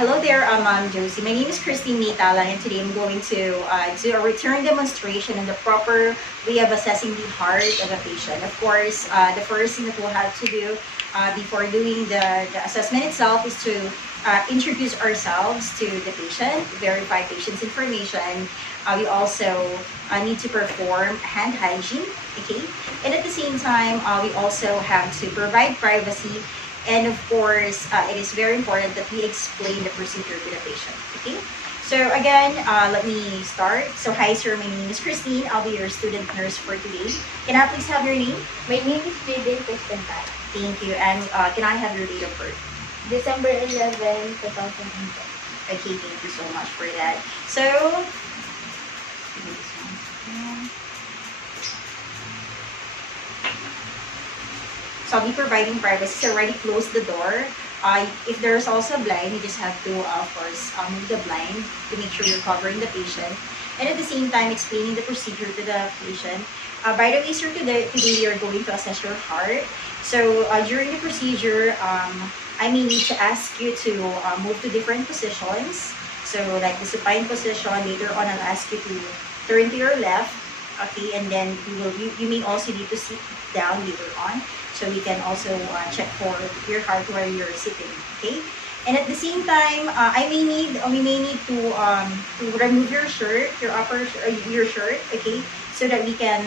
Hello there, Ma'am Josie. My name is Christine Mitala, and today I'm going to do a return demonstration on the proper way of assessing the heart of a patient. Of course, the first thing that we'll have to do before doing the assessment itself is to introduce ourselves to the patient, verify patient's information. We also need to perform hand hygiene, okay? And at the same time, we also have to provide privacy. And of course, it is very important that we explain the procedure to the patient, okay? So again, let me start. So hi sir, my name is Christine. I'll be your student nurse for today. Can I please have your name? My name is Jaden Cristental. Thank you. And can I have your date of birth? December 11, 2010. Okay, thank you so much for that. So, I'll be providing privacy. So already closed the door. If there's also a blind, you just have to, of course, move the blind to make sure you're covering the patient. And at the same time, explaining the procedure to the patient. By the way, sir, today we are going to assess your heart. So during the procedure, I may need to ask you to move to different positions. So like the supine position, later on I'll ask you to turn to your left. Okay, and then you may also need to sit down later on. So we can also check for your heart where you're sitting, okay? And at the same time, we may need to remove your shirt, your shirt, okay? So that we can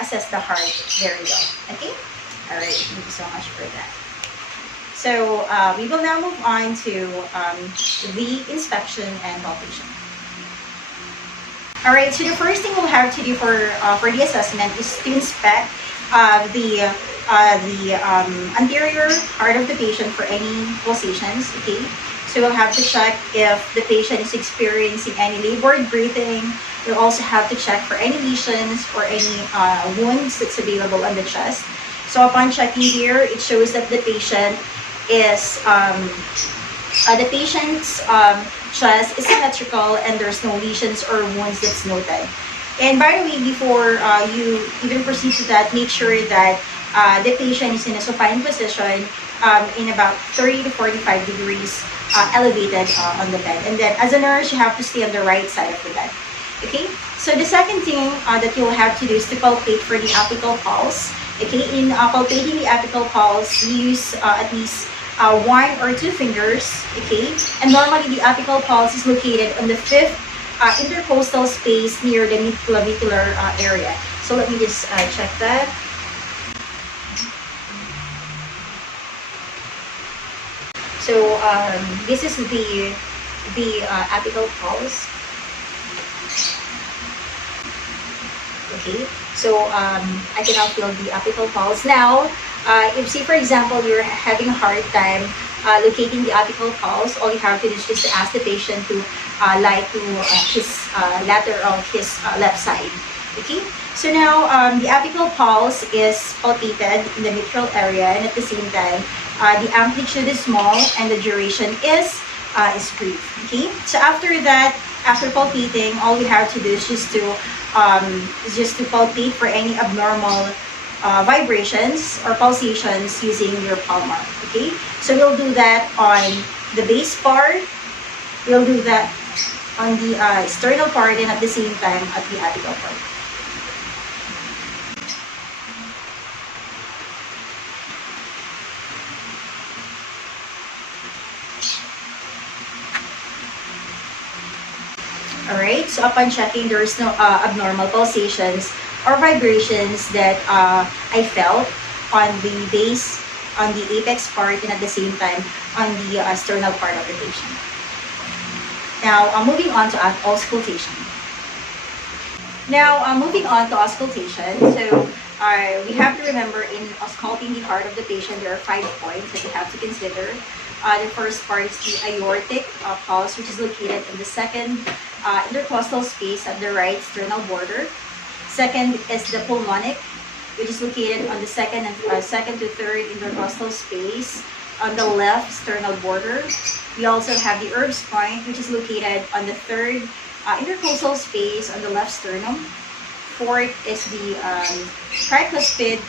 assess the heart very well, okay? All right, thank you so much for that. So we will now move on to the inspection and palpation. All right, so the first thing we'll have to do for the assessment is to inspect the anterior part of the patient for any pulsations, okay? So we'll have to check if the patient is experiencing any labored breathing. We'll also have to check for any lesions or any wounds that's available on the chest. So upon checking here, it shows that the patient is, chest is symmetrical and there's no lesions or wounds that's noted. And by the way, before you even proceed to that, make sure that the patient is in a supine position in about 30 to 45 degrees elevated on the bed. And then as a nurse, you have to stay on the right side of the bed. Okay? So the second thing that you'll have to do is to palpate for the apical pulse. Okay? In palpating the apical pulse, use at least 1 or 2 fingers. Okay? And normally the apical pulse is located on the 5th intercostal space near the mid-clavicular area. So let me just check that. So this is the apical pulse. Okay, so I can now feel the apical pulse. Now, if say for example you're having a hard time locating the apical pulse, all you have to do is just to ask the patient to lie to his left side. Okay, so now the apical pulse is palpated in the mitral area, and at the same time the amplitude is small and the duration is brief. Okay, so after that, after palpating, all we have to do is just to palpate for any abnormal vibrations or pulsations using your palmar. Okay, so we'll do that on the base part, we'll do that on the sternal part, and at the same time at the apical part. Alright, so upon checking, there is no abnormal pulsations or vibrations that I felt on the base, on the apex part, and at the same time on the sternal part of the patient. Now, moving on to auscultation. Now, moving on to auscultation. So, we have to remember in ausculting the heart of the patient, there are 5 points that we have to consider. The first part is the aortic pulse, which is located in the 2nd intercostal space at the right sternal border. Second is the pulmonic, which is located on the 2nd to 3rd intercostal space on the left sternal border. We also have the Erb's point, which is located on the 3rd intercostal space on the left sternum. Fourth is the tricuspid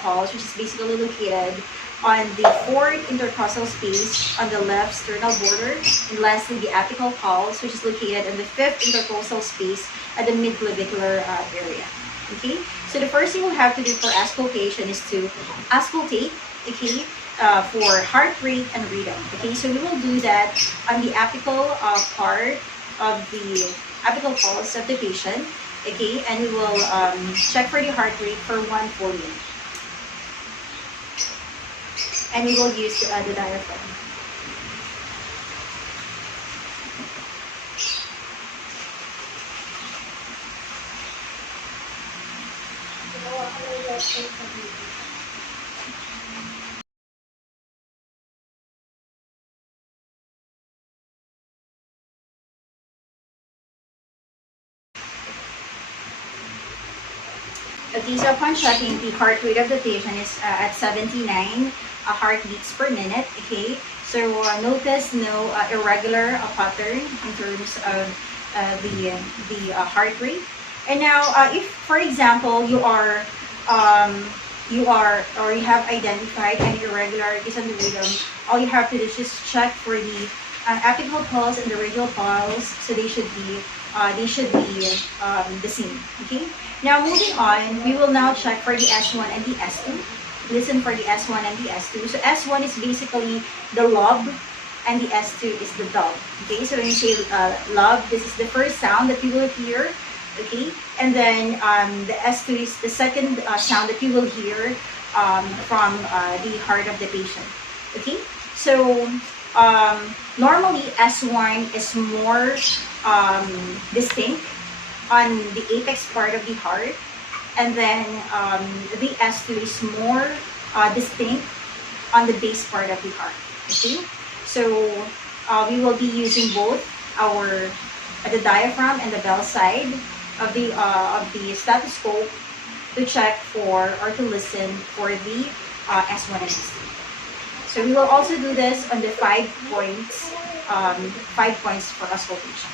pulse, which is basically located on the fourth intercostal space on the left sternal border, and lastly the apical pulse, which is located in the fifth intercostal space at the midclavicular area. Okay, so the first thing we have to do for auscultation is to auscultate, okay, for heart rate and rhythm. Okay, so we will do that on the apical part of the apical pulse of the patient. Okay, and we will check for the heart rate for 140. And we will use the diaphragm. Okay, so upon checking, the heart rate of the patient is at 79 heartbeats per minute. Okay, so notice no irregular pattern in terms of the heart rate. And now, if for example or you have identified any irregularities in the rhythm, all you have to do is just check for the apical pulse and the radial pulse, so they should be the same. Okay. Now moving on, we will now check for the S1 and the S2. Listen for the S1 and the S2. So S1 is basically the lob, and the S2 is the dub. Okay, so when you say lob, this is the first sound that you will hear. Okay, and then the S2 is the second sound that you will hear from the heart of the patient. Okay, so normally S1 is more distinct on the apex part of the heart, and then the S2 is more distinct on the base part of the heart. Okay, so we will be using both the diaphragm and the bell side of the stethoscope to check for or to listen for the S1 and S2. So we will also do this on the 5 points, 5 points for auscultation.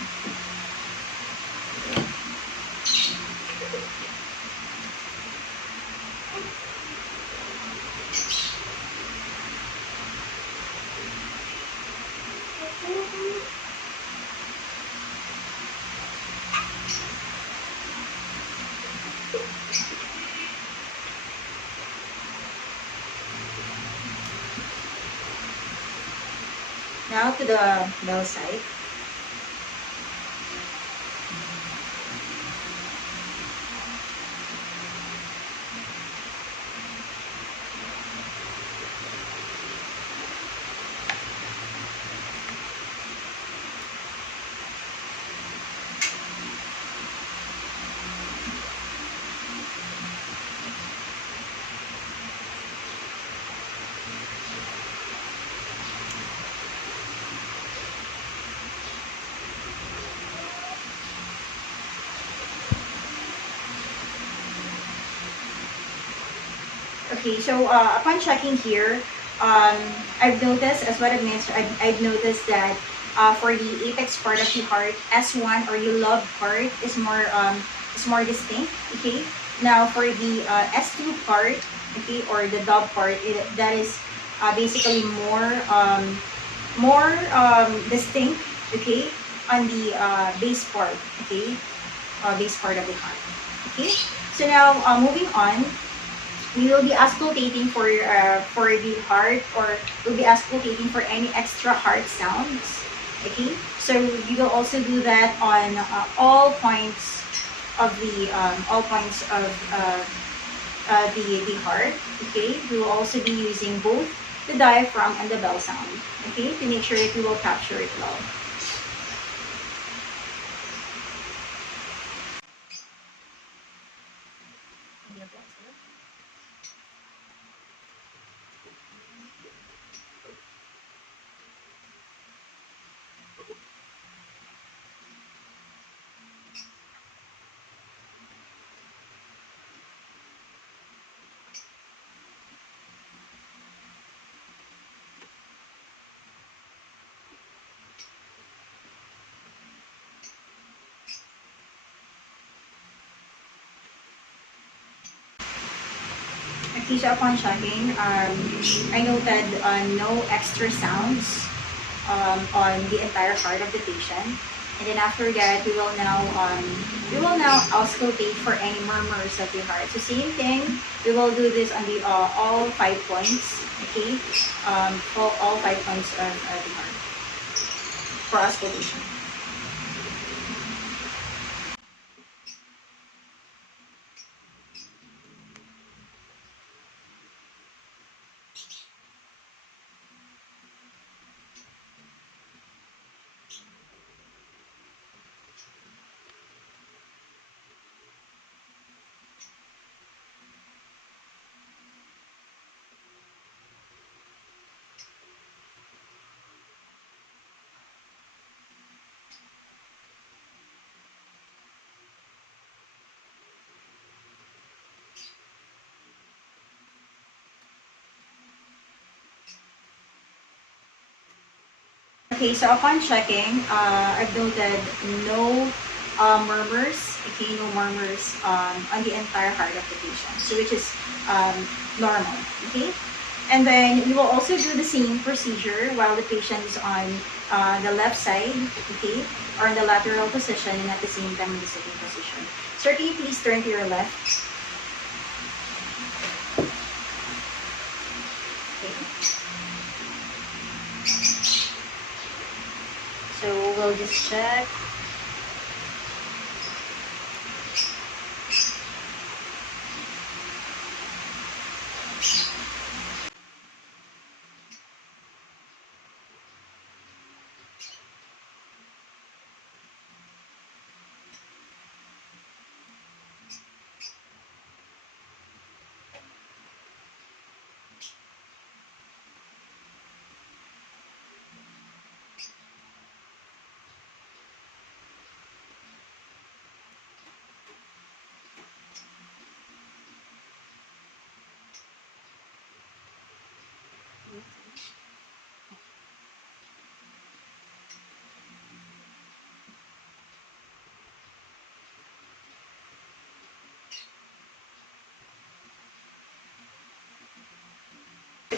Now to the bell side. Okay, so upon checking here, I've noticed, as what I've mentioned, I've noticed that for the apex part of the heart, S1 or your love part is more distinct. Okay, now for the S2 part, okay, or the dub part, that is basically more distinct. Okay, on the base part. Okay, base part of the heart. Okay, so now moving on, we will be auscultating for the heart, or we'll be auscultating for any extra heart sounds. Okay, so you will also do that on all points of the the heart. Okay, we will also be using both the diaphragm and the bell sound. Okay, to make sure that we will capture it well. Okay, so upon checking, I noted no extra sounds on the entire heart of the patient. And then after that, we will now auscultate for any murmurs of the heart. So same thing, we will do this on the all 5 points. Okay, all 5 points of the heart for auscultation. Okay, so upon checking, I've noted no murmurs, okay, no murmurs on the entire heart of the patient, so which is normal, okay? And then we will also do the same procedure while the patient is on the left side, okay, or in the lateral position, and at the same time in the sitting position. Sir, can you please turn to your left? Okay. So we'll just check.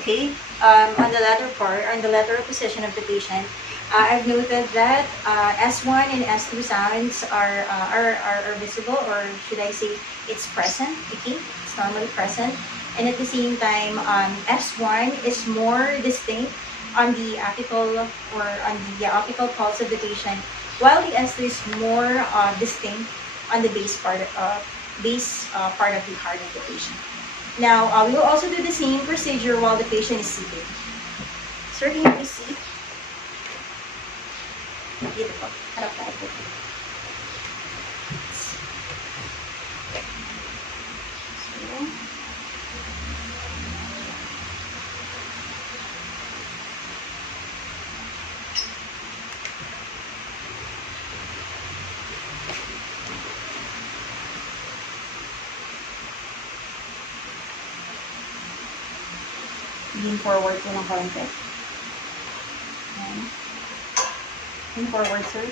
Okay, on the latter part, on the lateral position of the patient, I've noted that S1 and S2 sounds are visible, or should I say it's present, okay? It's normally present. And at the same time, S1 is more distinct on the apical or on the apical pulse of the patient, while the S2 is more distinct on the base part of the heart of the patient. Now, we will also do the same procedure while the patient is sitting. Sir, can you please sit? Dito po. Harap tayo po. So, lean forward po ng konti. Ayan. Lean forward, sir.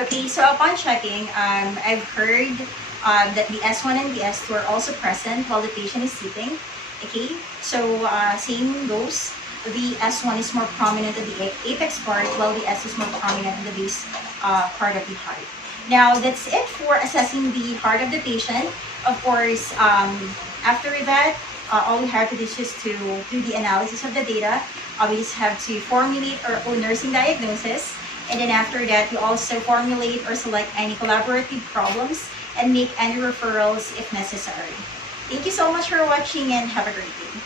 Okay, so upon checking, I've heard that the S1 and the S2 are also present while the patient is sitting. Okay, so same goes. The S1 is more prominent at the apex part, while the S is more prominent in the base part of the heart. Now, that's it for assessing the heart of the patient. Of course, after that, all we have to do is just to do the analysis of the data. We just have to formulate our own nursing diagnosis. And then after that, we also formulate or select any collaborative problems and make any referrals if necessary. Thank you so much for watching and have a great day.